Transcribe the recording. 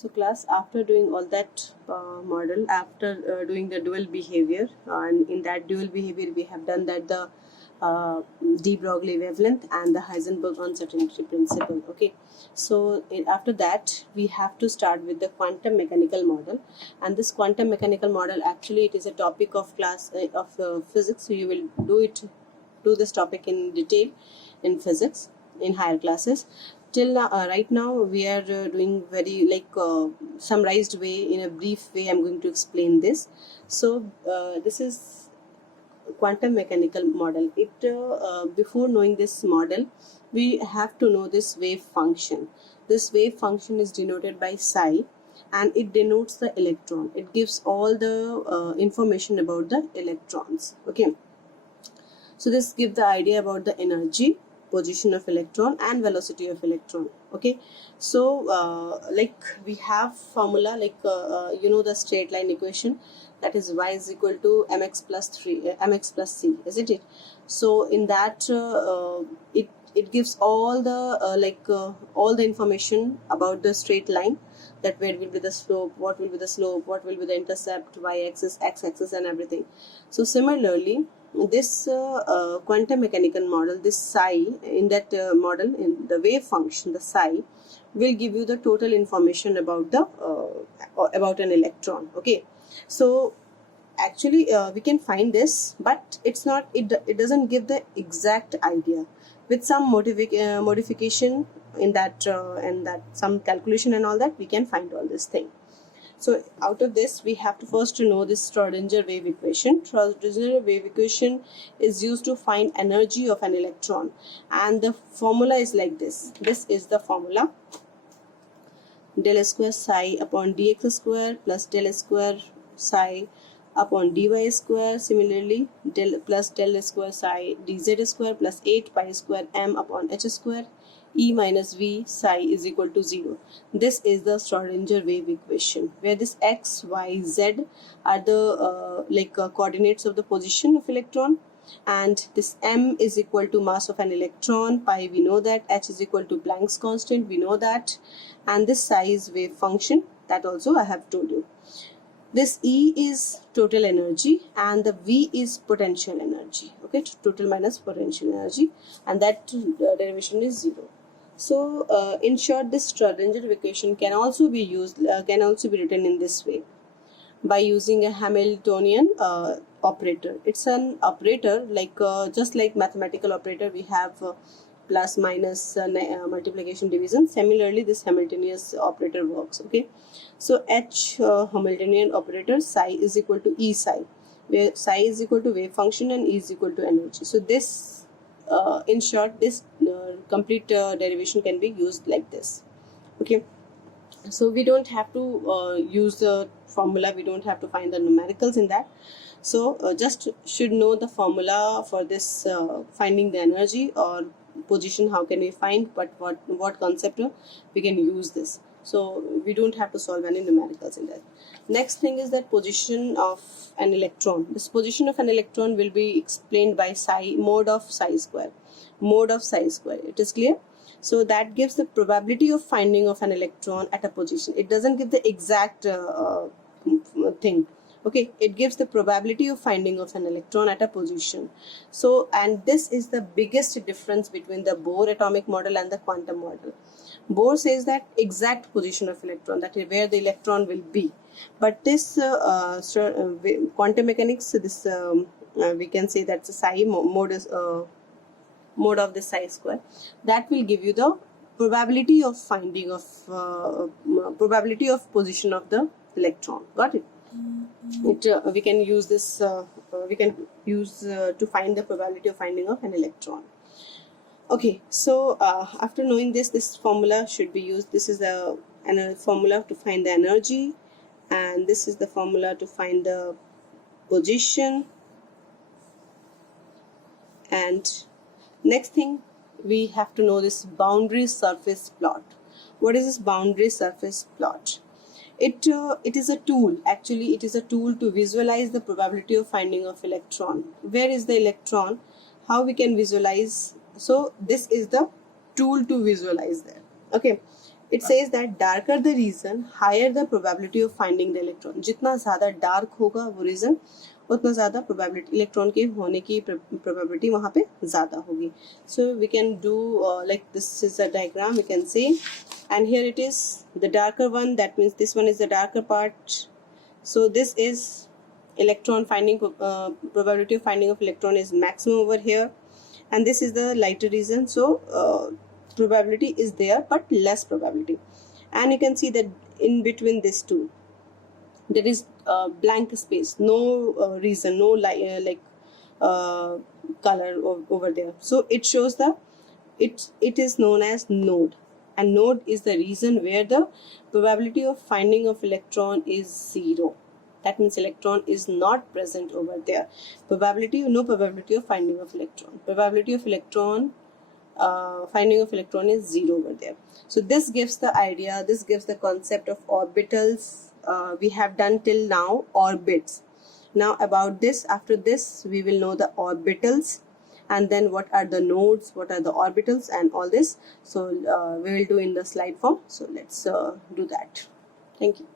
So class, after doing all that model, after doing the dual behavior, and in that dual behavior we have done that the de Broglie wavelength and the Heisenberg uncertainty principle. Okay, so after that we have to start with the quantum mechanical model, and this quantum mechanical model, actually it is a topic of class of physics, so you will do this topic in detail in physics in higher classes. Till right now we are doing very summarized way, in a brief way I'm going to explain this. So this is quantum mechanical model. Before knowing this model, we have to know this wave function. This wave function is denoted by psi, and it denotes the electron. It gives all the information about the electrons. Okay, so this gives the idea about the energy, position of electron, and velocity of electron. Okay, so we have formula, the straight line equation, that is y is equal to mx plus 3 mx plus c, isn't it? So in that it gives all the all the information about the straight line, that where will be the slope, what will be the slope, what will be the intercept, y-axis, x-axis, and everything. So similarly, this quantum mechanical model, this psi, in that model, in the wave function, the psi will give you the total information about the about an electron. Okay, so actually we can find this, but it's not, it doesn't give the exact idea. With some modification in that and that some calculation and all that, we can find all this thing. So out of this, we have to first know this Schrodinger wave equation. Schrodinger wave equation is used to find energy of an electron, and the formula is like this. This is the formula: del square psi upon dx square plus del square psi upon dy square. Similarly, del square psi dz square plus 8 pi square m upon h square E minus V psi is equal to 0. This is the Schrodinger wave equation, where this x, y, z are the coordinates of the position of electron, and this m is equal to mass of an electron, pi we know that, h is equal to Planck's constant, we know that, and this psi is wave function, that also I have told you. This E is total energy, and the V is potential energy. Okay, total minus potential energy, and that derivation is 0. So in short, this Schrodinger equation can also be used, can also be written in this way, by using a Hamiltonian operator. It's an operator just like mathematical operator, we have plus, minus, multiplication, division. Similarly, this Hamiltonian operator works. Okay, so H Hamiltonian operator, psi is equal to E psi, where psi is equal to wave function and E is equal to energy. So this in short, this complete derivation can be used like this. Okay, so we don't have to use the formula, we don't have to find the numericals in that. So just should know the formula for this finding the energy or position. How can we find, but what concept we can use this. So we don't have to solve any numericals in that. Next thing is that position of an electron. This position of an electron will be explained by psi, mode of psi square. Mode of psi square. It is clear? So that gives the probability of finding of an electron at a position. It doesn't give the exact thing. Okay, it gives the probability of finding of an electron at a position. So, and this is the biggest difference between the Bohr atomic model and the quantum model. Bohr says that exact position of electron, that is where the electron will be. But this quantum mechanics, this we can say that's a psi mode is mode of the psi square. That will give you the probability of finding of probability of position of the electron. Got it? We can use this. To find the probability of finding of an electron. Okay, so after knowing this formula should be used. This is the formula to find the energy, and this is the formula to find the position. And next thing, we have to know this boundary surface plot. What is this boundary surface plot? It is a tool. Actually, it is a tool to visualize the probability of finding of electron. Where is the electron? How we can visualize? So this is the tool to visualize that. Okay, it says that darker the region, higher the probability of finding the electron. जितना ज़्यादा dark होगा वो region, उतना ज़्यादा probability electron के होने की probability वहाँ पे ज़्यादा होगी. So we can do like this is a diagram we can see, and here it is the darker one. That means this one is the darker part. So this is electron finding probability of finding of electron is maximum over here, and this is the lighter region. So probability is there but less probability, and you can see that in between these two there is blank space, no reason, no color over there. So it shows the it is known as node, and node is the region where the probability of finding of electron is 0. That means electron is not present over there. No probability of finding of electron. Probability of electron finding of electron is 0 over there. So this gives the idea, this gives the concept of orbitals. We have done till now orbits. Now about this, after this we will know the orbitals, and then what are the nodes, what are the orbitals, and all this. So we will do in the slide form. So let's do that. Thank you.